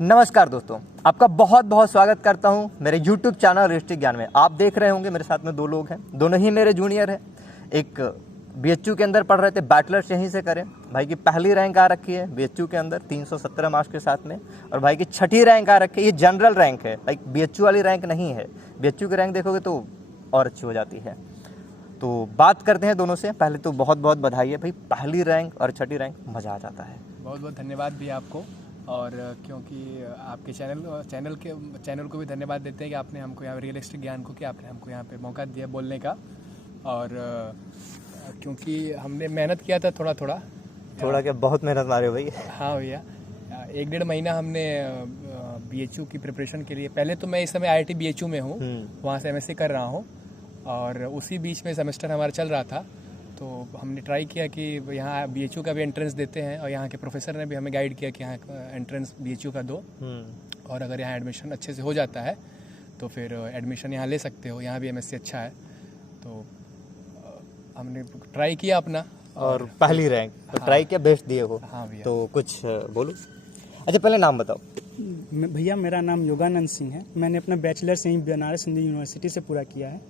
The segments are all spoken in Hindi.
नमस्कार दोस्तों, आपका बहुत बहुत स्वागत करता हूं मेरे YouTube चैनल रियलिस्टिक ज्ञान में। आप देख रहे होंगे मेरे साथ में दो लोग हैं, दोनों ही मेरे जूनियर हैं। एक BHU के अंदर पढ़ रहे थे, बैचलर्स यहीं से करें। भाई की पहली रैंक आ रखी है BHU के अंदर 317 मार्क्स के साथ में, और भाई की छठी रैंक आ रखी है। ये जनरल रैंक है, लाइक BHU वाली रैंक नहीं है। BHU की रैंक देखोगे तो और अच्छी हो जाती है। तो बात करते हैं दोनों से। पहले तो बहुत बहुत बधाई है भाई, पहली रैंक और छठी रैंक, मज़ा आ जाता है। बहुत बहुत धन्यवाद भी आपको, और क्योंकि आपके चैनल को भी धन्यवाद देते हैं कि आपने हमको यहाँ रियलिस्टिक ज्ञान को, कि आपने हमको यहाँ पे मौका दिया बोलने का। और क्योंकि हमने मेहनत किया था थोड़ा क्या बहुत मेहनत मारे हो भाई। हाँ भैया, 1-1.5 महीना हमने BHU की प्रिपरेशन के लिए। पहले तो मैं इस समय IIT BHU में हूँ, वहाँ से MSc कर रहा हूँ, और उसी बीच में सेमेस्टर हमारा चल रहा था। तो हमने ट्राई किया कि यहाँ BHU का भी एंट्रेंस देते हैं, और यहाँ के प्रोफेसर ने भी हमें गाइड किया कि यहाँ एंट्रेंस BHU का दो, और अगर यहाँ एडमिशन अच्छे से हो जाता है तो फिर एडमिशन यहाँ ले सकते हो। यहाँ भी MSc अच्छा है, तो हमने ट्राई किया अपना, और पहली रैंक तो ट्राई किया, बेस्ट दिए हो। हाँ भैया। तो कुछ बोलो। अच्छा, पहले नाम बताओ। भैया मेरा नाम योगानंद सिंह है। मैंने अपना बैचलर्स यहीं बनारस हिंदू यूनिवर्सिटी से पूरा किया है,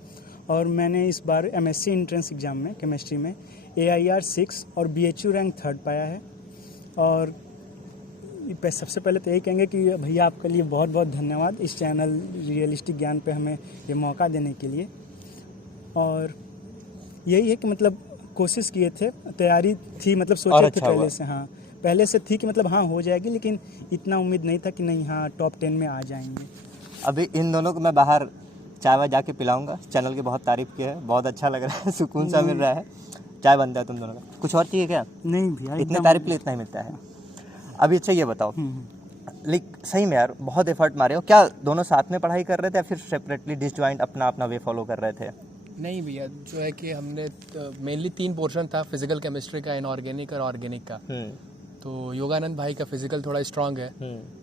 और मैंने इस बार MSc एंट्रेंस एग्ज़ाम में केमिस्ट्री में AIR 6 और BHU रैंक 3rd पाया है। और सबसे पहले तो यही कहेंगे कि भैया आपके लिए बहुत बहुत धन्यवाद इस चैनल रियलिस्टिक ज्ञान पे हमें ये मौका देने के लिए। और यही है कि मतलब कोशिश किए थे, तैयारी थी, मतलब सोचे थे पहले से। हाँ, पहले से थी कि मतलब हाँ हो जाएगी, लेकिन इतना उम्मीद नहीं था कि नहीं हाँ टॉप 10 में आ जाएंगे। अभी इन दोनों को मैं बाहर चाय वाय जाके पिलाऊंगा। चैनल की बहुत तारीफ की है, बहुत अच्छा लग रहा है, सुकून सा मिल रहा है। चाय बनता है तुम दोनों का। कुछ और चाहिए क्या? नहीं भैया, इतने तारीफ के लिए इतना ही मिलता है। अभी अच्छा ये बताओ, सही में यार बहुत एफर्ट मारे हो। क्या दोनों साथ में पढ़ाई कर रहे थे या फिर सेपरेटली डिसजॉइंट अपना अपना वे फॉलो कर रहे थे? नहीं भैया, जो है कि हमने मेनली 3 पोर्शन था, फिजिकल केमिस्ट्री का, इनऑर्गेनिक और ऑर्गेनिक का। तो योगानंद भाई का फिजिकल थोड़ा स्ट्रांग है,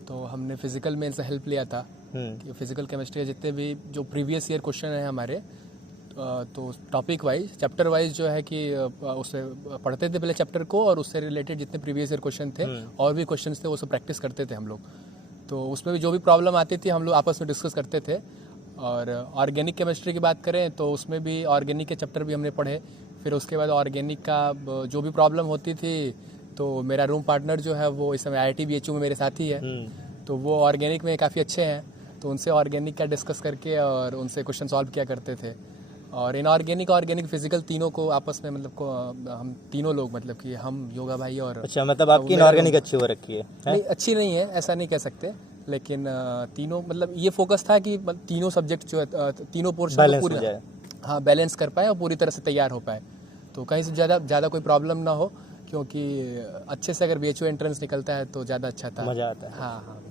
तो हमने फिजिकल में इनसे हेल्प लिया था कि फिजिकल केमिस्ट्री के जितने भी जो प्रीवियस ईयर क्वेश्चन है हमारे, तो टॉपिक वाइज, चैप्टर वाइज जो है कि उससे पढ़ते थे पहले चैप्टर को, और उससे रिलेटेड जितने प्रीवियस ईयर क्वेश्चन थे और भी क्वेश्चन थे, वो सब प्रैक्टिस करते थे हम लोग। तो उसमें भी जो भी प्रॉब्लम आती थी हम लोग आपस में डिस्कस करते थे। और ऑर्गेनिक केमिस्ट्री की बात करें तो उसमें भी ऑर्गेनिक के चैप्टर भी हमने पढ़े। फिर उसके बाद ऑर्गेनिक का जो भी प्रॉब्लम होती थी, तो मेरा रूम पार्टनर जो है वो इस समय IIT BHU में मेरे साथ ही है, तो वो ऑर्गेनिक में काफ़ी अच्छे हैं, तो उनसे ऑर्गेनिक का डिस्कस करके और उनसे क्वेश्चन सॉल्व किया करते थे। और इनऑर्गेनिक, ऑर्गेनिक, फिजिकल तीनों को आपस में मतलब हम तीनों लोग, मतलब कि हम योगा भाई और। अच्छा, मतलब आपकी इनऑर्गेनिक अच्छी हो रखी है? नहीं, अच्छी नहीं है ऐसा नहीं कह सकते, लेकिन तीनों मतलब ये फोकस था कि तीनों सब्जेक्ट जो है, तीनों पोर्शन पूरी बैलेंस कर पाए और पूरी तरह से तैयार हो पाए, तो कहीं से ज़्यादा कोई प्रॉब्लम ना हो, क्योंकि अच्छे से अगर BHU एंट्रेंस निकलता है तो ज़्यादा अच्छा था, मज़ा आता है। हाँ।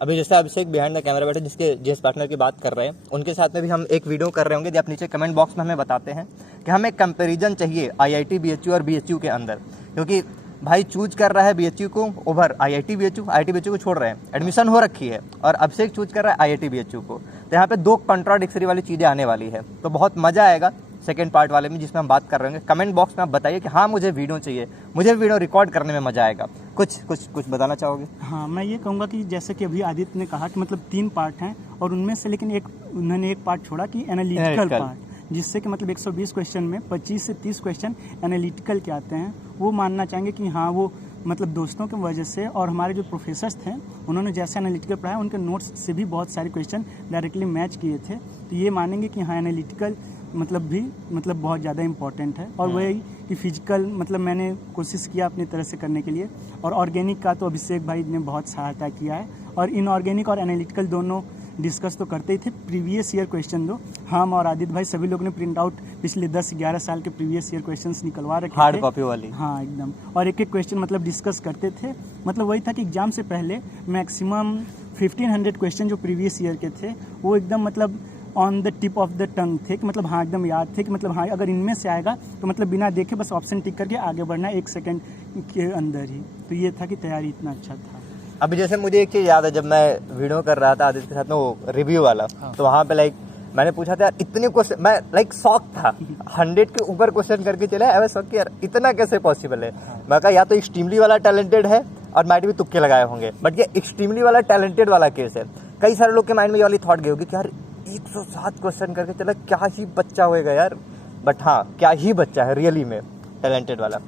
अभी जैसे अभिषेक बिहाइंड द कैमरा बैठे, जिस पार्टनर की बात कर रहे हैं, उनके साथ में भी हम एक वीडियो कर रहे होंगे, जो आप नीचे कमेंट बॉक्स में हमें बताते हैं कि हमें कंपैरिजन चाहिए IIT BHU और BHU के अंदर, क्योंकि भाई चूज कर रहा है BHU को ओवर IIT BHU को छोड़ रहे हैं, एडमिशन हो रखी है, और अभिषेक चूज कर रहा है IIT BHU को। तो यहाँ पे 2 कॉन्ट्राडिक्टरी वाली चीज़ें आने वाली है, तो बहुत मज़ा आएगा सेकंड पार्ट वाले में, जिसमें हम बात कर रहे होंगे। कमेंट बॉक्स में आप बताइए कि हाँ मुझे वीडियो चाहिए, मुझे वीडियो रिकॉर्ड करने में मज़ा आएगा। कुछ बताना चाहोगे? हाँ, मैं ये कहूँगा कि जैसे कि अभी आदित्य ने कहा कि मतलब 3 पार्ट हैं, और उनमें से लेकिन उन्होंने एक पार्ट छोड़ा कि एनालिटिकल पार्ट, जिससे कि मतलब 120 क्वेश्चन में 25 से 30 क्वेश्चन एनालिटिकल के आते हैं। वो मानना चाहेंगे कि हाँ वो मतलब दोस्तों की वजह से, और हमारे जो प्रोफेसर्स थे उन्होंने जैसे एनालिटिकल पढ़ाया, उनके नोट्स से भी बहुत सारे क्वेश्चन डायरेक्टली मैच किए थे। तो ये मानेंगे कि हाँ एनालिटिकल मतलब बहुत ज़्यादा इंपॉर्टेंट है। और वही कि फिजिकल मतलब मैंने कोशिश किया अपनी तरह से करने के लिए, और ऑर्गेनिक का तो अभिषेक भाई ने बहुत सहायता किया है। और इनऑर्गेनिक और एनालिटिकल दोनों डिस्कस तो करते ही थे, प्रीवियस ईयर क्वेश्चन दो हम और आदित्य भाई सभी लोग ने प्रिंट आउट पिछले 10-11 साल के प्रीवियस ईयर क्वेश्चंस निकलवा रखे थे, हार्ड कॉपी वाली। हाँ एकदम, और एक क्वेश्चन मतलब डिस्कस करते थे। मतलब वही था कि एग्जाम से पहले मैक्सिमम 1500 क्वेश्चन जो प्रीवियस ईयर के थे वो एकदम मतलब on the tip of the tongue थे, कि मतलब हाँ एकदम याद थे कि मतलब हाँ अगर इनमें से आएगा तो मतलब बिना देखे बस ऑप्शन टिक करके आगे बढ़ना 1 सेकंड के अंदर ही। तो ये था कि तैयारी इतना अच्छा था। अभी जैसे मुझे एक चीज़ याद है, जब मैं वीडियो कर रहा था आदित्य के साथ में, वो रिव्यू वाला, तो वहाँ पे लाइक मैंने पूछा था यार इतने क्वेश्चन, मैं लाइक शॉक था, 100 के ऊपर क्वेश्चन करके चले। अरे शॉक यार इतना कैसे पॉसिबल है। मैं कहा या तो एक्सट्रीमली वाला टैलेंटेड है और माइट भी तुक्के लगाए होंगे, बट ये एक्सट्रीमली वाला टैलेंटेड वाला केस है। कई सारे लोग के माइंड में ये वाली थॉट गई होगी कि यार 107 क्वेश्चन करके चला, क्या ही बच्चा होएगा यार, बट हाँ क्या ही बच्चा है रियली में टैलेंटेड वाला।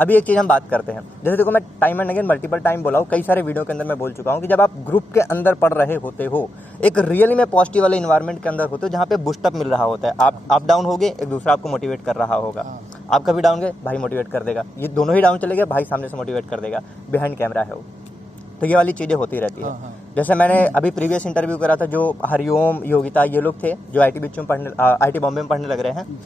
अभी एक चीज़ हम बात करते हैं, जैसे देखो मैं time and again multiple time बोला हूँ, कई सारे वीडियो के अंदर मैं बोल चुका हूँ कि जब आप ग्रुप के अंदर पढ़ रहे होते हो, एक रियली में पॉजिटिव वाले इन्वायरमेंट के अंदर होते हो, जहाँ पे बूस्टअप मिल रहा होता है, आप अप डाउन हो गए, एक दूसरा आपको मोटिवेट कर रहा होगा, आप कभी डाउन गए, भाई मोटिवेट कर देगा, ये दोनों ही डाउन चले गए, भाई सामने से मोटिवेट कर देगा, बिहाइंड कैमरा है वो। तो ये वाली चीज़ें होती रहती है। जैसे मैंने अभी प्रीवियस इंटरव्यू करा था, जो हरिओम, योगिता, ये लोग थे जो IT बीच में पढ़ने, IT बॉम्बे में पढ़ने लग रहे हैं,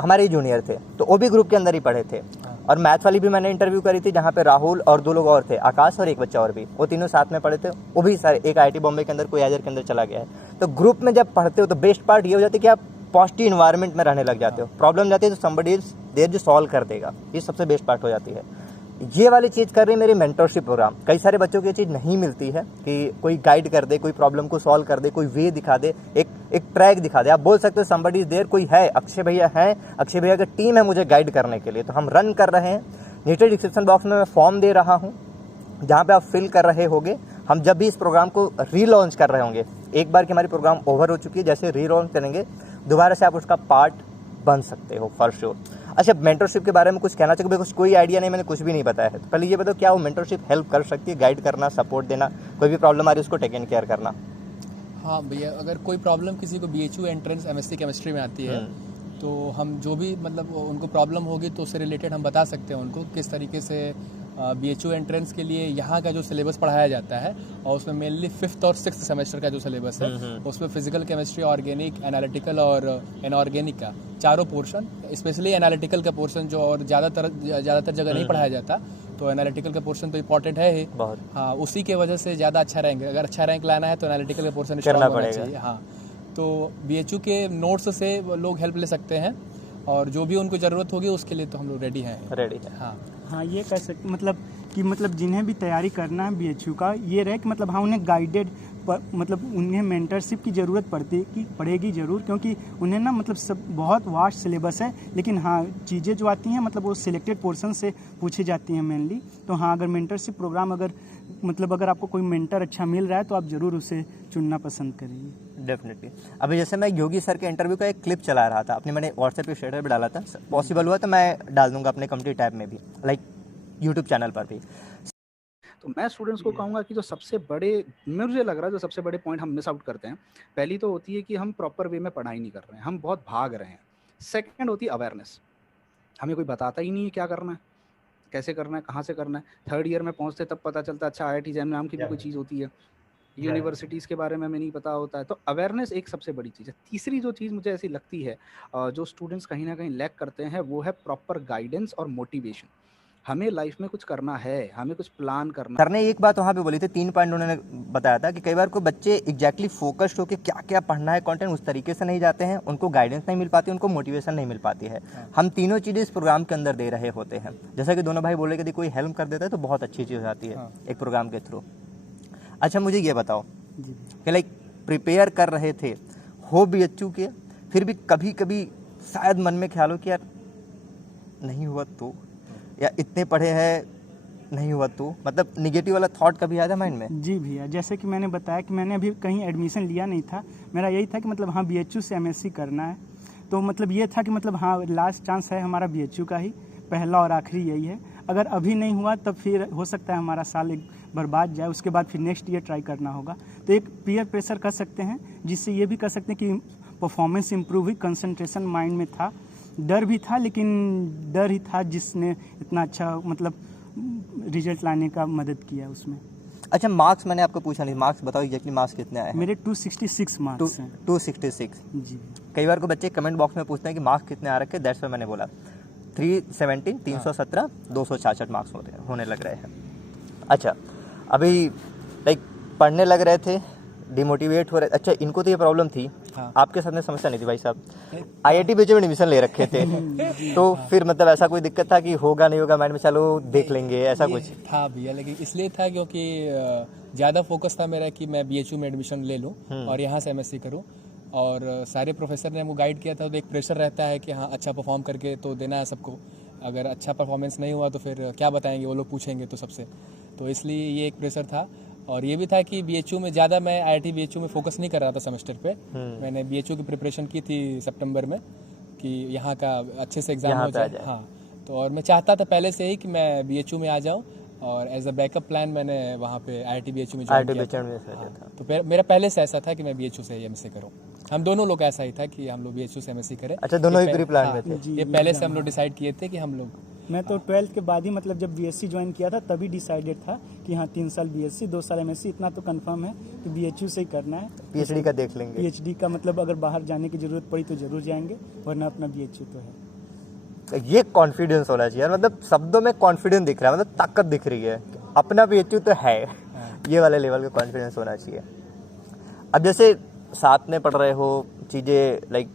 हमारे जूनियर थे, तो वो भी ग्रुप के अंदर ही पढ़े थे। और मैथ वाली भी मैंने इंटरव्यू करी थी, जहाँ पे राहुल और 2 लोग और थे, आकाश और एक बच्चा और भी, वो तीनों साथ में पढ़े थे, वो भी सारे एक IT बॉम्बे के अंदर, कोई आइजर के अंदर चला गया है। तो ग्रुप में जब पढ़ते हो तो बेस्ट पार्ट ये हो जाती है कि आप पॉजिटिव इन्वायरमेंट में रहने लग जाते हो, प्रॉब्लम जाती है तो समबडी इज देयर जो सॉल्व कर देगा, ये सबसे बेस्ट पार्ट हो जाती है। ये वाली चीज़ कर रही है मेरी मेंटरशिप प्रोग्राम। कई सारे बच्चों को ये चीज़ नहीं मिलती है कि कोई गाइड कर दे, कोई प्रॉब्लम को सॉल्व कर दे, कोई वे दिखा दे, एक ट्रैक दिखा दे। आप बोल सकते हो समबडी इज देयर, कोई है, अक्षय भैया हैं, अक्षय भैया का टीम है मुझे गाइड करने के लिए। तो हम रन कर रहे हैं, नीचे डिस्क्रिप्शन बॉक्स में मैं फॉर्म दे रहा हूँ, जहाँ पे आप फिल कर रहे होगे। हम जब भी इस प्रोग्राम को रीलॉन्च कर रहे होंगे, एक बार की हमारी प्रोग्राम ओवर हो चुकी है, जैसे रीलॉन्च करेंगे दोबारा से आप उसका पार्ट बन सकते हो फॉर श्योर। अच्छा, मेंटरशिप के बारे में कुछ कहना चाहिए? कुछ कोई आइडिया नहीं, मैंने कुछ भी नहीं बताया है। तो पहले ये बताओ, क्या वो मेंटरशिप हेल्प कर सकती है, गाइड करना, सपोर्ट देना, कोई भी प्रॉब्लम आ रही है उसको टेक एंड केयर करना? हाँ भैया, अगर कोई प्रॉब्लम किसी को BHU एंट्रेंस MSc केमिस्ट्री में आती है, तो हम जो भी मतलब उनको प्रॉब्लम होगी तो उससे रिलेटेड हम बता सकते हैं उनको किस तरीके से BHU एंट्रेंस के लिए यहाँ का जो सिलेबस पढ़ाया जाता है, और उसमें मेनली 5th और 6th सेमेस्टर का जो सिलेबस है, उसमें फिजिकल केमिस्ट्री, ऑर्गेनिक, एनालिटिकल और इनऑर्गेनिक का चारों पोर्शन, स्पेशली एनालिटिकल का पोर्शन जो और ज़्यादातर जगह नहीं पढ़ाया जाता, तो एनालिटिकल का पोर्शन तो इंपॉर्टेंट है ही। हाँ, उसी के वजह से ज़्यादा अच्छा रैंक, अगर अच्छा रैंक लाना है तो एनालिटिकल का पोर्शन करना पड़ेगा। हाँ, तो BHU के नोट्स से लोग हेल्प ले सकते हैं, और जो भी उनको ज़रूरत होगी उसके लिए तो हम लोग रेडी हैं। हाँ, ये कह सकते मतलब जिन्हें भी तैयारी करना है BHU का, ये रहे कि मतलब हाँ उन्हें गाइडेड, मतलब उन्हें मेंटरशिप की ज़रूरत पड़ेगी ज़रूर, क्योंकि उन्हें ना मतलब सब बहुत वास्ट सिलेबस है, लेकिन हाँ चीज़ें जो आती हैं मतलब वो सिलेक्टेड पोर्शन से पूछी जाती हैं मेनली। तो हाँ, अगर मेंटरशिप प्रोग्राम अगर आपको कोई मेंटर अच्छा मिल रहा है तो आप ज़रूर उसे चुनना पसंद करिए। डेफिनेटली। अभी जैसे मैं योगी सर के इंटरव्यू का एक क्लिप चला रहा था, अपने मैंने व्हाट्सएप पे स्टेटस पे डाला था, पॉसिबल हुआ तो मैं डाल दूंगा अपने कम्युनिटी टैब में भी, लाइक यूट्यूब चैनल पर भी। तो मैं स्टूडेंट्स को कहूँगा कि जो सबसे बड़े, मुझे लग रहा है जो सबसे बड़े पॉइंट हम मिस आउट करते हैं, पहली तो होती है कि हम प्रॉपर वे में पढ़ाई नहीं कर रहे हैं, हम बहुत भाग रहे हैं। सेकंड होती है अवेयरनेस, हमें कोई बताता ही नहीं है क्या करना है, कैसे करना है, कहाँ से करना है। थर्ड ईयर में पहुँचते तब पता चलता है अच्छा IIT जैम नाम की भी कोई चीज़ होती है, यूनिवर्सिटीज़ के बारे में हमें नहीं पता होता है। तो अवेयरनेस एक सबसे बड़ी चीज़ है। तीसरी जो चीज़ मुझे ऐसी लगती है जो स्टूडेंट्स कहीं ना कहीं लैक करते हैं, वो है प्रॉपर गाइडेंस और मोटिवेशन। हमें लाइफ में कुछ करना है, हमें कुछ प्लान करना। सर ने एक बात वहाँ पे बोली थी, 3 पॉइंट उन्होंने बताया था कि कई बार को बच्चे एग्जैक्टली फोकस्ड होकर क्या क्या पढ़ना है कंटेंट उस तरीके से नहीं जाते हैं, उनको गाइडेंस नहीं मिल पाती, उनको मोटिवेशन नहीं मिल पाती है। हम तीनों चीज़ें इस प्रोग्राम के अंदर दे रहे होते हैं। जैसा कि दोनों भाई बोले कि कोई हेल्प कर देता है तो बहुत अच्छी चीज़ हो जाती है एक प्रोग्राम के थ्रू। अच्छा, मुझे ये बताओ कि लाइक प्रिपेयर कर रहे थे, हो BHU के, फिर भी कभी कभी शायद मन में ख्याल हो कि यार नहीं हुआ तो, या इतने पढ़े हैं नहीं हुआ तो, मतलब निगेटिव वाला थॉट कभी आया था माइंड में? जी भैया, जैसे कि मैंने बताया कि मैंने अभी कहीं एडमिशन लिया नहीं था, मेरा यही था कि मतलब हाँ BHU से MSc करना है। तो मतलब ये था कि मतलब हाँ लास्ट चांस है हमारा BHU का ही, पहला और आखिरी यही है। अगर अभी नहीं हुआ तब फिर हो सकता है हमारा साल एक बर्बाद जाए, उसके बाद फिर नेक्स्ट ईयर ट्राई करना होगा। तो एक पीयर प्रेशर कर सकते हैं, जिससे ये भी कर सकते हैं कि परफॉर्मेंस इंप्रूव हुई, कंसंट्रेशन माइंड में था, डर भी था, लेकिन डर ही था जिसने इतना अच्छा मतलब रिजल्ट लाने का मदद किया उसमें। अच्छा, मार्क्स मैंने आपको पूछा नहीं, मार्क्स बताओ एग्जैक्टली मार्क्स कितने आए? मेरे 266 मार्क्स हैं। 266 जी। कई बार को बच्चे कमेंट बॉक्स में पूछते हैं कि मार्क्स कितने आ रखे, दैट्स व्हाई मैंने बोला 370, 317, 266 मार्क्स होने लग रहे हैं। अच्छा, अभी लाइक पढ़ने लग रहे थे, डिमोटिवेट हो रहे। अच्छा, इनको तो ये प्रॉब्लम थी, आपके साथ में समस्या नहीं थी भाई साहब, IIT बीच में एडमिशन ले रखे थे तो फिर मतलब ऐसा कोई दिक्कत था कि होगा नहीं होगा माइंड में, चलो देख लेंगे, ऐसा कुछ था भैया? लेकिन इसलिए था क्योंकि ज़्यादा फोकस था मेरा कि मैं BHU में एडमिशन ले लूँ और यहाँ से MSc करूँ, और सारे प्रोफेसर ने हमको गाइड किया था। तो एक प्रेशर रहता है कि हाँ अच्छा परफॉर्म करके तो देना है सबको, अगर अच्छा परफॉर्मेंस नहीं हुआ तो फिर क्या बताएंगे वो लोग, पूछेंगे तो सबसे। तो इसलिए ये एक प्रेशर था। और ये भी था कि BHU में ज़्यादा मैं IIT BHU में फोकस नहीं कर रहा था सेमेस्टर पे। मैंने BHU की प्रिपरेशन की थी सितंबर में कि यहाँ का अच्छे से एग्ज़ाम हो जाए। हाँ, तो और मैं चाहता था पहले से ही कि मैं BHU में आ जाऊँ, और एज अ बैकअप प्लान मैंने वहाँ पे IIT BHU में ज्वाइन किया था। तो मेरा पहले से ऐसा था कि मैं BHU से MSc करूँ। हम दोनों लोग ऐसा ही था कि हम लोग BHU से MSc करें। अच्छा, दोनों ही प्री प्लान में थे। ये पहले से हम लोग डिसाइड किए थे कि हम लोग। मैं तो 12th के बाद ही मतलब जब BSc ज्वाइन किया था तभी डिसाइडेड था कि हाँ 3 साल BSc 2 साल MSc, इतना तो कंफर्म है कि BHU से ही करना है। PhD का देख लेंगे। PhD का मतलब अगर बाहर जाने की जरूरत पड़ी तो जरूर जाएंगे, वरना अपना BHU तो है। ये कॉन्फिडेंस होना चाहिए, मतलब शब्दों में कॉन्फिडेंस दिख रहा है, मतलब ताकत दिख रही है, अपना BHU तो है। ये वाले लेवल का कॉन्फिडेंस होना चाहिए। अब जैसे साथ में पढ़ रहे हो, चीज़ें लाइक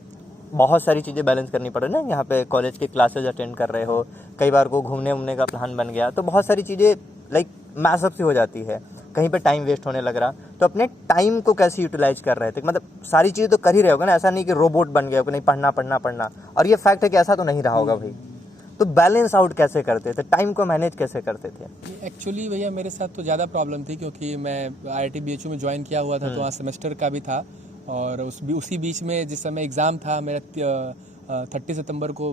बहुत सारी चीज़ें बैलेंस करनी पड़े ना, यहाँ पे कॉलेज के क्लासेज अटेंड कर रहे हो, कई बार को घूमने वूमने का प्लान बन गया, तो बहुत सारी चीज़ें लाइक मैसअप सी हो जाती है, कहीं पे टाइम वेस्ट होने लग रहा। तो अपने टाइम को कैसे यूटिलाइज कर रहे थे? मतलब सारी चीज़ें तो कर ही रहे होगा ना, ऐसा नहीं कि रोबोट बन गया हो कि नहीं पढ़ना पढ़ना पढ़ना, और ये फैक्ट है कि ऐसा तो नहीं रहा होगा भाई। तो बैलेंस आउट कैसे करते थे, टाइम को मैनेज कैसे करते थे? एक्चुअली भैया मेरे साथ तो ज़्यादा प्रॉब्लम थी, क्योंकि मैं IIT BHU में ज्वाइन किया हुआ था, तो वहाँ सेमेस्टर का भी था, और उसी बीच में जिस समय एग्ज़ाम था मेरा 30 सितंबर को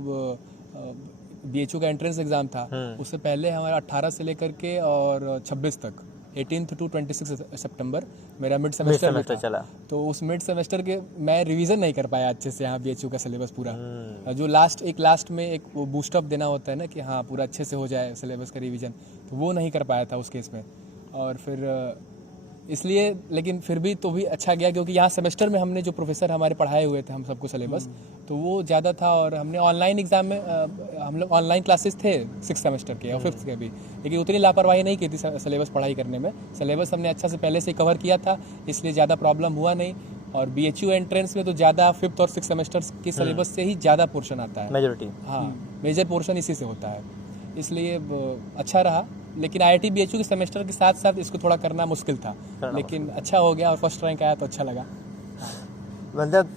BHU का एंट्रेंस एग्ज़ाम था, उससे पहले हमारा 18 से लेकर के और 26 तक 18 to 26 सितंबर मेरा मिड सेमेस्टर चला। तो उस मिड सेमेस्टर के मैं रिवीजन नहीं कर पाया अच्छे से यहाँ BHU का सिलेबस पूरा। जो लास्ट में एक वो बूस्टअप देना होता है ना कि हाँ पूरा अच्छे से हो जाए सिलेबस का रिवीजन, तो वो नहीं कर पाया था उस केस में। और फिर इसलिए, लेकिन फिर भी तो भी अच्छा गया, क्योंकि यहाँ सेमेस्टर में हमने जो प्रोफेसर हमारे पढ़ाए हुए थे हम सबको सिलेबस, तो वो ज़्यादा था। और हमने ऑनलाइन एग्ज़ाम में हम लोग ऑनलाइन क्लासेस थे 6 सेमेस्टर के और 5th के भी, लेकिन उतनी लापरवाही नहीं की थी सिलेबस पढ़ाई करने में। सिलेबस हमने अच्छा से पहले से कवर किया था, इसलिए ज़्यादा प्रॉब्लम हुआ नहीं। और BHU एंट्रेंस में तो ज़्यादा 5th और 6th सेमेस्टर्स के सिलेबस से ही ज़्यादा पोर्शन आता है, मेजॉरिटी। हाँ, मेजर पोर्शन इसी से होता है, इसलिए अच्छा रहा। लेकिन IIT BHU के सेमेस्टर के साथ साथ इसको थोड़ा करना मुश्किल था, लेकिन अच्छा हो गया और फर्स्ट रैंक आया तो अच्छा लगा। मतलब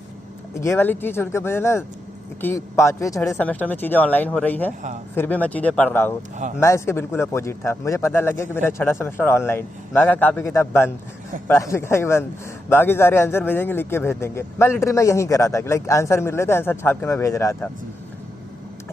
ये वाली चीज़ सुन के मुझे ना कि 5वें 6वें सेमेस्टर में चीज़ें ऑनलाइन हो रही है, फिर भी मैं चीज़ें पढ़ रहा हूँ। मैं इसके बिल्कुल अपोजिट था। मुझे पता लग गया कि मेरा 6वां सेमेस्टर ऑनलाइन, मैं कहा कापी किताब बंद, पढ़ाई लिखाई बंद, बाकी सारे आंसर भेजेंगे, लिख के भेज देंगे। मैं लिटरली मैं यही करा था कि लाइक आंसर मिल रहे थे, आंसर छाप के मैं भेज रहा था।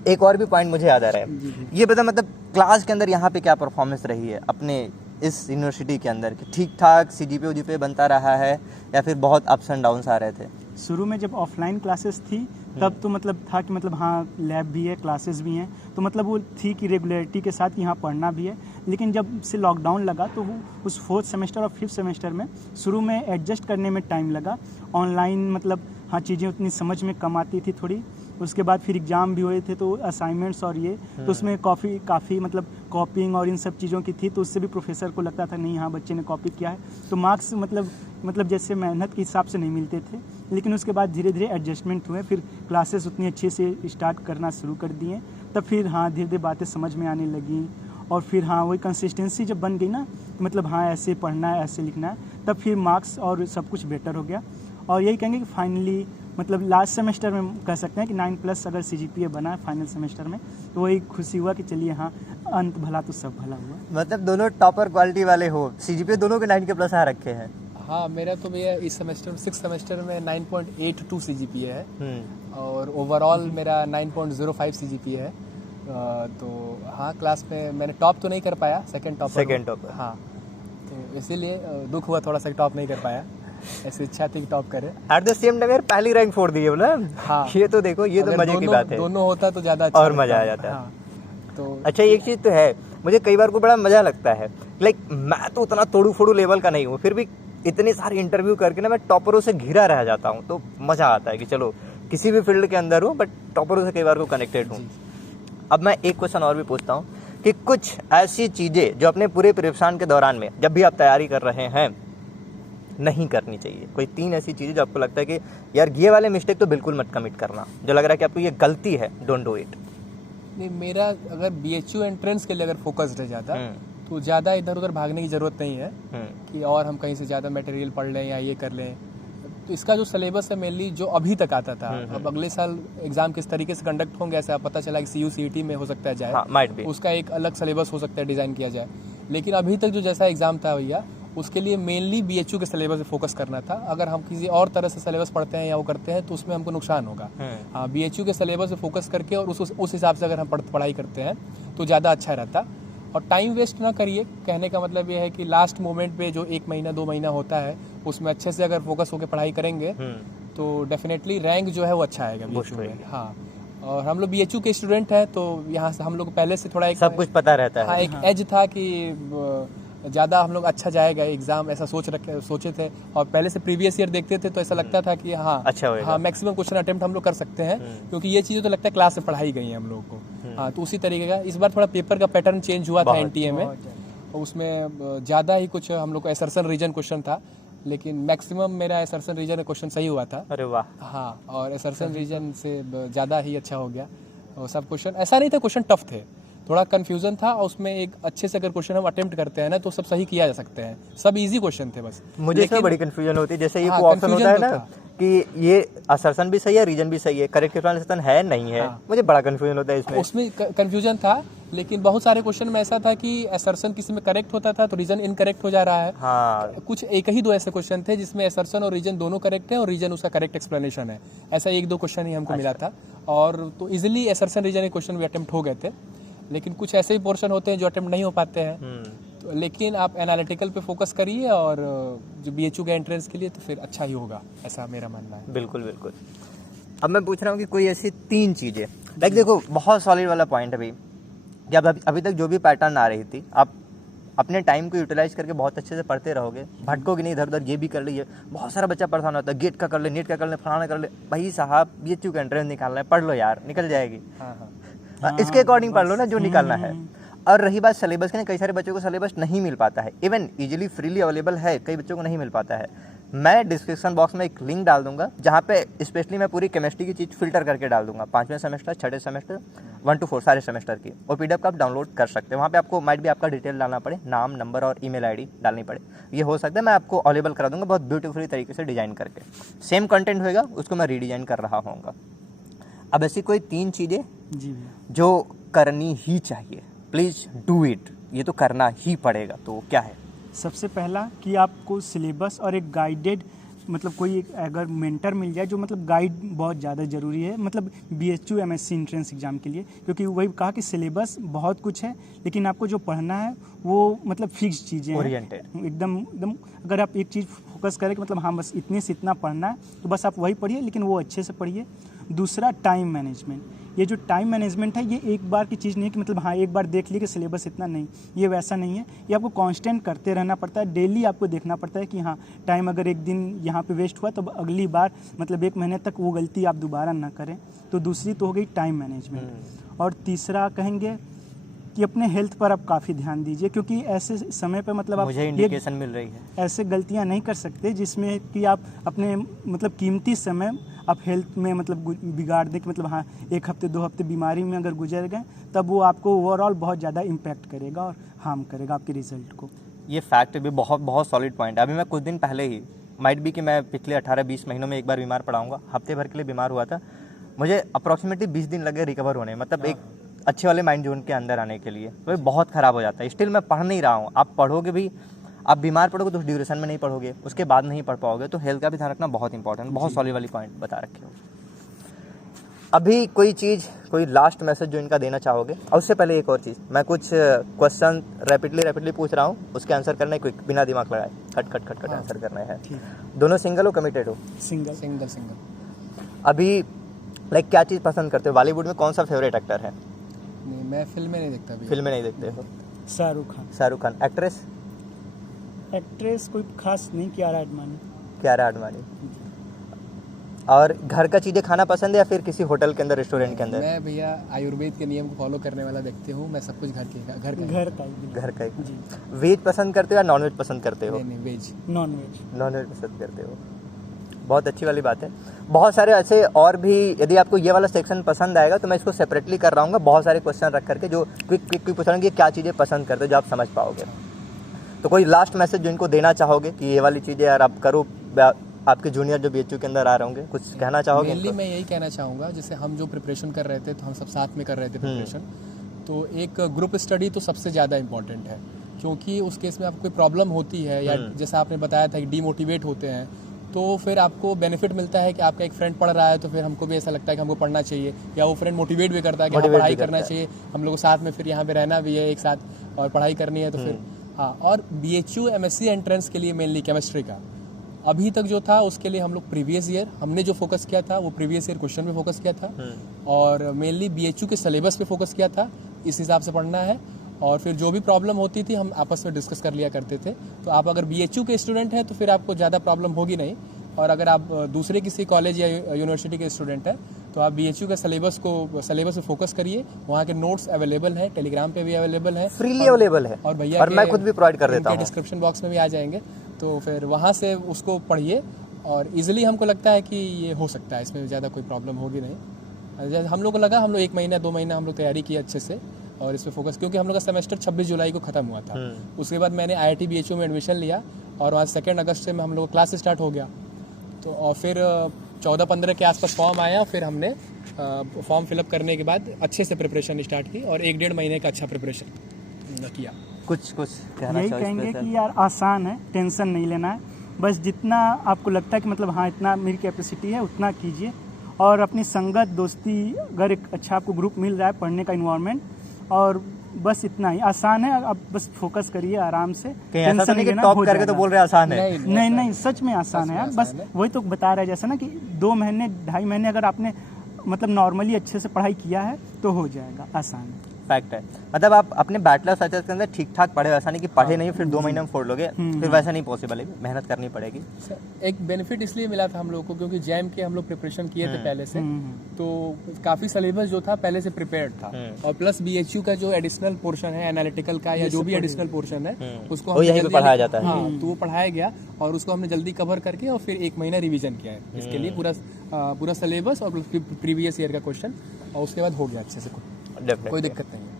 एक और भी पॉइंट मुझे याद आ रहा है, ये बता मतलब क्लास के अंदर यहाँ पे क्या परफॉर्मेंस रही है अपने इस यूनिवर्सिटी के अंदर, कि ठीक ठाक CGPA UGPA बनता रहा है या फिर बहुत अप्स एंड डाउन्स आ रहे थे? शुरू में जब ऑफलाइन क्लासेस थी तब तो मतलब था कि मतलब हाँ लैब भी है, क्लासेस भी हैं, तो मतलब वो थी कि रेगुलरिटी के साथ यहाँ पढ़ना भी है। लेकिन जब से लॉकडाउन लगा तो वो उस 4th सेमेस्टर और 5th सेमेस्टर में शुरू में एडजस्ट करने में टाइम लगा। ऑनलाइन मतलब हाँ चीज़ें उतनी समझ में कम आती थी थोड़ी। उसके बाद फिर एग्ज़ाम भी हुए थे, तो असाइनमेंट्स और ये तो उसमें काफ़ी मतलब कॉपिंग और इन सब चीज़ों की थी, तो उससे भी प्रोफेसर को लगता था नहीं हाँ बच्चे ने कॉपी किया है, तो मार्क्स मतलब जैसे मेहनत के हिसाब से नहीं मिलते थे। लेकिन उसके बाद धीरे धीरे एडजस्टमेंट हुए, फिर क्लासेस उतनी अच्छे से स्टार्ट करना शुरू कर दिए, तब फिर हाँ धीरे धीरे बातें समझ में आने लगी। और फिर हाँ वही कंसिस्टेंसी जब बन गई ना, मतलब हाँ ऐसे पढ़ना है ऐसे लिखना है, तब फिर मार्क्स और सब कुछ बेटर हो गया। और यही कहेंगे कि फाइनली मतलब लास्ट सेमेस्टर में कह सकते हैं कि 9+ अगर CGPA बना है फाइनल सेमेस्टर में, तो वही खुशी हुआ कि चलिए हाँ अंत भला तो सब भला हुआ। मतलब दोनों टॉपर क्वालिटी वाले हो, CGPA दोनों के 9 के प्लस आ रखे हैं। हाँ, मेरा तो भैया इस सेमेस्टर 6 सेमेस्टर में 9.82 CGPA है, और ओवरऑल मेरा 9.05 CGPA है। तो हाँ क्लास में मैंने टॉप तो नहीं कर पाया, सेकंड टॉपर। हाँ, तो इसीलिए दुख हुआ थोड़ा सा टॉप नहीं कर पाया, ऐसी इच्छा थी कि टॉप करे। एट द सेम टाइम यार पहली रैंक फोड़ दी है ना। हाँ, ये तो देखो, ये तो मजे की बात है। दोनों होता तो ज्यादा अच्छा और मजा आ जाता है। हाँ, तो अच्छा एक चीज तो है, मुझे कई बार को बड़ा मजा लगता है, लाइक मैं तो उतना तोड़ू फोड़ू लेवल का नहीं हूँ, फिर भी इतने सारे इंटरव्यू करके ना मैं टॉपरों से घिरा रह जाता हूँ, तो मजा आता है कि चलो किसी भी फील्ड के अंदर हूँ बट टॉपरों से कई बार को कनेक्टेड हूँ। अब मैं एक क्वेश्चन और भी पूछता हूँ कि कुछ ऐसी चीजें जो अपने पूरे प्रिपरेशन के दौरान में जब भी आप तैयारी कर रहे हैं नहीं करनी चाहिए, कोई 3 ऐसी चीजें जो आपको लगता है कि यार ये वाले मिस्टेक तो बिल्कुल मत कमिट करना, जो लग रहा है कि आपको ये गलती है, डोंट डू इट? नहीं, मेरा अगर BHU एंट्रेंस के लिए अगर फोकस रह जाता तो ज़्यादा इधर उधर भागने की ज़रूरत नहीं है कि और हम कहीं से ज़्यादा मटेरियल पढ़ लें या ये कर लें। तो इसका जो सिलेबस है मेनली जो अभी तक आता था, अब अगले साल एग्जाम किस तरीके से कंडक्ट होंगे ऐसा पता चला कि CU CET में हो सकता है जाए, हाँ, उसका एक अलग सिलेबस हो सकता है डिज़ाइन किया जाए। लेकिन अभी तक जो जैसा एग्ज़ाम था भैया, उसके लिए मेनली BHU के सिलेबस पे फोकस करना था। अगर हम किसी और तरह से सिलेबस पढ़ते हैं या वो करते हैं तो उसमें हमको नुकसान होगा। हाँ, BHU के सिलेबस पे फोकस करके और उस हिसाब से अगर हम पढ़ाई करते हैं तो ज़्यादा अच्छा रहता। और टाइम वेस्ट ना करिए, कहने का मतलब ये है कि लास्ट मोमेंट पे जो 1 महीना 2 महीना होता है उसमें अच्छे से अगर फोकस होकर पढ़ाई करेंगे तो डेफिनेटली रैंक जो है वो अच्छा आएगा BHU में। हाँ, और हम लोग BHU के स्टूडेंट हैं तो यहाँ से हम लोग पहले से थोड़ा सब कुछ पता रहता है। हाँ, एक एज था कि ज़्यादा हम लोग अच्छा जाएगा एग्जाम, ऐसा सोचे थे। और पहले से प्रीवियस ईयर देखते थे तो ऐसा लगता था कि हाँ अच्छा होगा। हाँ, मैक्सिमम क्वेश्चन अटेम्प्ट हम लोग कर सकते हैं, क्योंकि ये चीज़ें तो लगता है क्लास में पढ़ाई गई हैं हम लोगों को। हाँ, तो उसी तरीके का इस बार थोड़ा पेपर का पैटर्न चेंज हुआ था NTA में, उसमें ज़्यादा ही कुछ हम लोग को असर्शन रीजन क्वेश्चन था, लेकिन मैक्सिमम मेरा असर्शन रीजन क्वेश्चन सही हुआ था। अरे वाह। हाँ, और असर्शन रीजन से ज़्यादा ही अच्छा हो गया। और सब क्वेश्चन ऐसा नहीं था क्वेश्चन टफ थे, थोड़ा कंफ्यूजन था, और उसमें एक अच्छे से अगर क्वेश्चन हम अटेम्प्ट करते हैं ना तो सब सही किया जा सकते हैं। सब इजी क्वेश्चन थे बस। मुझे इसमें बड़ी कंफ्यूजन होती है, जैसे ये हाँ, ऑप्शन होता है confusion ना तो कि ये असर्शन भी सही है, रीजन भी सही है, करेक्ट एक्सप्लेनेशन है नहीं है। मुझे बड़ा कंफ्यूजन होता है इसमें। उसमें कंफ्यूजन था, लेकिन बहुत सारे क्वेश्चन में ऐसा था कि असर्शन किसी में करेक्ट होता था तो रीजन इनकरेक्ट हो जा रहा है। हाँ, कुछ एक ही दो ऐसे क्वेश्चन थे जिसमें असर्शन और रीजन दोनों करेक्ट है और रीजन उसका करेक्ट एक्सप्लेनेशन है। ऐसा 1-2 क्वेश्चन ही हमको मिला था, और तो इजिली असर्शन रीजन के क्वेश्चन भी अटेम्प्ट हो गए थे। लेकिन कुछ ऐसे ही पोर्शन होते हैं जो अटेम्प्ट नहीं हो पाते हैं। तो लेकिन आप एनालिटिकल पे फोकस करिए, और जो BHU के एंट्रेंस के लिए तो फिर अच्छा ही होगा, ऐसा मेरा मानना है। बिल्कुल बिल्कुल। अब मैं पूछ रहा हूँ कि कोई ऐसी 3 चीज़ें, लाइक देखो बहुत सॉलिड वाला पॉइंट है भाई, कि अब अभी तक जो भी पैटर्न आ रही थी, आप अपने टाइम को यूटिलाइज करके बहुत अच्छे से पढ़ते रहोगे, भटकोगे नहीं इधर उधर, ये भी कर लीजिए। बहुत सारा बच्चा परेशान होता है, गेट का कर ले, नीट का कर ले, फलाना कर ले। भाई साहब BHU का एंट्रेंस निकालना है, पढ़ लो यार, निकल जाएगी। इसके अकॉर्डिंग पढ़ लो ना जो निकालना है। और रही बात सिलेबस की, कई सारे बच्चों को सिलेबस नहीं मिल पाता है, इवन इजीली फ्रीली अवेलेबल है, कई बच्चों को नहीं मिल पाता है। मैं डिस्क्रिप्शन बॉक्स में एक लिंक डाल दूंगा जहाँ पे स्पेशली मैं पूरी केमिस्ट्री की चीज़ फिल्टर करके डाल दूंगा, 5वें सेमेस्टर, 6ठे सेमेस्टर, 1 to 4 सारे सेमेस्टर की, और PDF का आप डाउनलोड कर सकते हैं। वहाँ पे आपको माइट भी आपका डिटेल डालना पड़े, नाम, नंबर और email ID डालनी पड़े, ये हो सकता है। मैं आपको अवेलेबल करा दूंगा बहुत ब्यूटीफुली तरीके से डिजाइन करके। सेम कंटेंट होएगा, उसको मैं रीडिजाइन कर रहा हूँगा। अब ऐसी कोई 3 चीज़ें जी भैया, जो करनी ही चाहिए, प्लीज़ डू इट, ये तो करना ही पड़ेगा, तो क्या है? सबसे पहला कि आपको सिलेबस और एक गाइडेड, मतलब कोई एक अगर मेंटर मिल जाए जो मतलब गाइड बहुत ज़्यादा ज़रूरी है, मतलब BHU MSc एंट्रेंस एग्ज़ाम के लिए। क्योंकि वही कहा कि सिलेबस बहुत कुछ है, लेकिन आपको जो पढ़ना है वो मतलब फिक्स चीज़ें हैं, एकदम एकदम। अगर आप एक चीज़ फोकस करें कि मतलब हाँ बस इतने से इतना पढ़ना है, तो बस आप वही पढ़िए, लेकिन वो अच्छे से पढ़िए। दूसरा, टाइम मैनेजमेंट। ये जो टाइम मैनेजमेंट है, ये एक बार की चीज़ नहीं है कि मतलब हाँ एक बार देख लिए कि सिलेबस इतना नहीं, ये वैसा नहीं है। ये आपको कांस्टेंट करते रहना पड़ता है, डेली आपको देखना पड़ता है कि हाँ टाइम अगर एक दिन यहाँ पे वेस्ट हुआ तो अगली बार मतलब 1 महीने तक वो गलती आप दोबारा ना करें। तो दूसरी तो हो गई टाइम मैनेजमेंट। और तीसरा कहेंगे कि अपने हेल्थ पर आप काफ़ी ध्यान दीजिए, क्योंकि ऐसे समय पे मतलब आप मुझे इंडिकेशन मिल रही है, ऐसे गलतियां नहीं कर सकते जिसमें कि आप अपने मतलब कीमती समय आप हेल्थ में मतलब बिगाड़ दें, कि मतलब हाँ 1 हफ्ते 2 हफ्ते बीमारी में अगर गुजर गए, तब वो आपको ओवरऑल बहुत ज़्यादा इम्पैक्ट करेगा और हार्म करेगा आपके रिजल्ट को। ये फैक्ट भी बहुत बहुत सॉलिड पॉइंट है। अभी मैं कुछ दिन पहले ही, माइट भी कि मैं पिछले 18-20 महीनों में एक बार बीमार पड़ा हूँगा, हफ्ते भर के लिए बीमार हुआ था। मुझे अप्रॉक्सीमेटली 20 दिन लगे रिकवर होने, मतलब एक अच्छे वाले माइंड जोन के अंदर आने के लिए। तो बहुत ख़राब हो जाता है। स्टिल मैं पढ़ नहीं रहा हूँ। आप पढ़ोगे भी, आप बीमार पड़ोगे तो ड्यूरेशन में नहीं पढ़ोगे, उसके बाद नहीं पढ़ पाओगे। तो हेल्थ का भी ध्यान रखना बहुत इंपॉर्टेंट, बहुत सॉलिड वाली पॉइंट बता रखे हो। अभी कोई चीज़, कोई लास्ट मैसेज जो इनका देना चाहोगे? और उससे पहले एक और चीज़, मैं कुछ क्वेश्चन रैपिडली पूछ रहा हूँ, उसके आंसर करना है क्विक, बिना दिमाग लगाए, खट आंसर करना है। दोनों सिंगल हो कमिटेड हो? सिंगल। अभी लाइक क्या चीज़ पसंद करते हो? बॉलीवुड में कौन सा फेवरेट एक्टर है? नहीं, मैं फिल्में नहीं देखता। फिल्में नहीं देखते हो? शाहरुख खान। एक्ट्रेस कोई खास नहीं, कियारा आडवाणी। और घर का चीज़ें खाना पसंद है या फिर किसी होटल के अंदर, रेस्टोरेंट के अंदर? मैं भैया आयुर्वेद के नियम को फॉलो करने वाला व्यक्ति हूँ। मैं सब कुछ घर का जी। वेज पसंद करते हो या नॉन वेज पसंद करते हो? नहीं, वेज। नॉन वेज पसंद करते हो, बहुत अच्छी वाली बात है। बहुत सारे ऐसे और भी, यदि आपको ये वाला सेक्शन पसंद आएगा तो मैं इसको सेपरेटली कर रहा हूँ, बहुत सारे क्वेश्चन रख करके जो क्विक पूछ रहा हूँ कि क्या चीज़ें पसंद करते हो, जो आप समझ पाओगे। तो कोई लास्ट मैसेज जो इनको देना चाहोगे कि ये वाली चीज़ें यार आप करो, आपके जूनियर जो BHU के अंदर आ रहे होंगे, कुछ कहना चाहोगे? मेनली मैं यही कहना चाहूँगा, जैसे हम जो प्रिपरेशन कर रहे थे तो हम सब साथ में कर रहे थे प्रिपरेशन, तो एक ग्रुप स्टडी तो सबसे ज़्यादा इम्पॉर्टेंट है। क्योंकि उस केस में आपको कोई प्रॉब्लम होती है या जैसा आपने बताया था कि डीमोटिवेट होते हैं, तो फिर आपको बेनिफिट मिलता है कि आपका एक फ्रेंड पढ़ रहा है तो फिर हमको भी ऐसा लगता है कि हमको पढ़ना चाहिए, या वो फ्रेंड मोटिवेट भी करता है कि हाँ पढ़ाई करना चाहिए, हम लोग साथ में फिर यहाँ पे रहना भी है एक साथ और पढ़ाई करनी है, तो फिर हाँ। और BHU MSc एंट्रेंस के लिए मेनली केमिस्ट्री का अभी तक जो था उसके लिए हम लोग प्रीवियस ईयर हमने जो फोकस किया था वो प्रीवियस ईयर क्वेश्चन पे फोकस किया था और मेनली BHU के सिलेबस पे फोकस किया था, इस हिसाब से पढ़ना है। और फिर जो भी प्रॉब्लम होती थी हम आपस में डिस्कस कर लिया करते थे। तो आप अगर BHU के स्टूडेंट हैं तो फिर आपको ज़्यादा प्रॉब्लम होगी नहीं, और अगर आप दूसरे किसी कॉलेज या यूनिवर्सिटी के स्टूडेंट हैं तो आप BHU के सिलेबस पे फोकस करिए। वहाँ के नोट्स अवेलेबल हैं, टेलीग्राम पे भी अवेलेबल है, फ्रीली अवेलेबल है, और भैया और मैं खुद भी प्रोवाइड कर देता हूँ, डिस्क्रिप्शन बॉक्स में भी आ जाएंगे, तो फिर वहाँ से उसको पढ़िए और इजीली हमको लगता है कि ये हो सकता है, इसमें ज़्यादा कोई प्रॉब्लम होगी नहीं। हम लोग को लगा, हम लोग 1 महीना 2 महीना हम लोग तैयारी की अच्छे से और इस पर फोकस, क्योंकि हम लोग का सेमेस्टर 26 जुलाई को ख़त्म हुआ था। उसके बाद मैंने IIT BHU में एडमिशन लिया और वहाँ 2 अगस्त से हम लोग क्लास स्टार्ट हो गया। तो और फिर 14-15 के आसपास फॉर्म आया, फिर हमने फॉर्म फिलअप करने के बाद अच्छे से प्रिपरेशन स्टार्ट की और 1-1.5 महीने का अच्छा प्रिपरेशन किया। कुछ कहना यही कहेंगे कि यार आसान है, टेंशन नहीं लेना है, बस जितना आपको लगता है कि मतलब हाँ इतना मेरी कैपेसिटी है उतना कीजिए, और अपनी संगत दोस्ती अगर एक अच्छा आपको ग्रुप मिल रहा है, पढ़ने का इन्वायरमेंट, और बस इतना ही आसान है। आप बस फोकस करिए आराम से, ऐसा तो नहीं कि टॉप करके तो बोल रहे आसान है, नहीं सच में आसान है यार। बस वही तो बता रहे हैं जैसे ना कि 2 महीने 2.5 महीने अगर आपने मतलब नॉर्मली अच्छे से पढ़ाई किया है तो हो जाएगा, आसान है। फैक्ट है, मतलब आप अपने बैचलर सर्चेस के अंदर ठीक ठाक पढ़े, वैसा नहीं कि पढ़े नहीं फिर 2 महीने में फोड़ लोगे, फिर वैसा नहीं पॉसिबल है, मेहनत करनी पड़ेगी। एक बेनिफिट इसलिए मिला था हम लोग को क्योंकि जैम के हम लोग प्रिपरेशन किए थे पहले से, तो काफी सिलेबस जो था पहले से प्रिपेयर्ड था, और प्लस BHU का जो एडिशनल पोर्शन है एनालिटिकल का या जो भी एडिशनल पोर्शन है उसको हम यहीं पे पढ़ाया जाता है। हाँ, तो वो पढ़ाया गया और उसको हमने जल्दी कवर करके और फिर 1 महीना रिवीजन किया है इसके लिए, पूरा सिलेबस और प्रीवियस ईयर का क्वेश्चन, और उसके बाद हो गया अच्छे से, कोई दिक्कत नहीं है।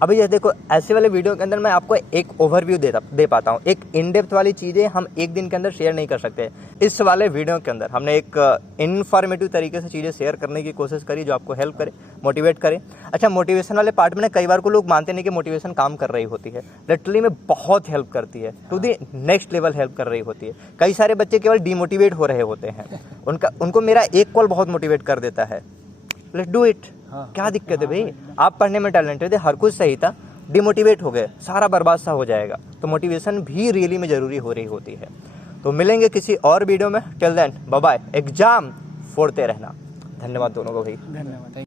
अभी ये देखो, ऐसे वाले वीडियो के अंदर मैं आपको एक ओवरव्यू दे पाता हूँ, एक इन डेप्थ वाली चीज़ें हम एक दिन के अंदर शेयर नहीं कर सकते। इस वाले वीडियो के अंदर हमने एक इन्फॉर्मेटिव तरीके से चीज़ें शेयर करने की कोशिश करी जो आपको हेल्प करे, मोटिवेट करे। अच्छा, मोटिवेशन वाले पार्ट में कई बार को लोग मानते नहीं कि मोटिवेशन काम कर रही होती है, लिटरली में बहुत हेल्प करती है, to the next level help कर रही होती है। कई सारे बच्चे केवल डीमोटिवेट हो रहे होते हैं, उनको मेरा एक कॉल बहुत मोटिवेट कर देता है, लेट्स डू इट। क्या दिक्कत है भाई, आप पढ़ने में टैलेंटेड थे, हर कुछ सही था, डिमोटिवेट हो गए, सारा बर्बाद सा हो जाएगा। तो मोटिवेशन भी रियली में जरूरी हो रही होती है। तो मिलेंगे किसी और वीडियो में, till then bye bye, exam फोड़ते रहना। धन्यवाद दोनों को भाई, धन्यवाद।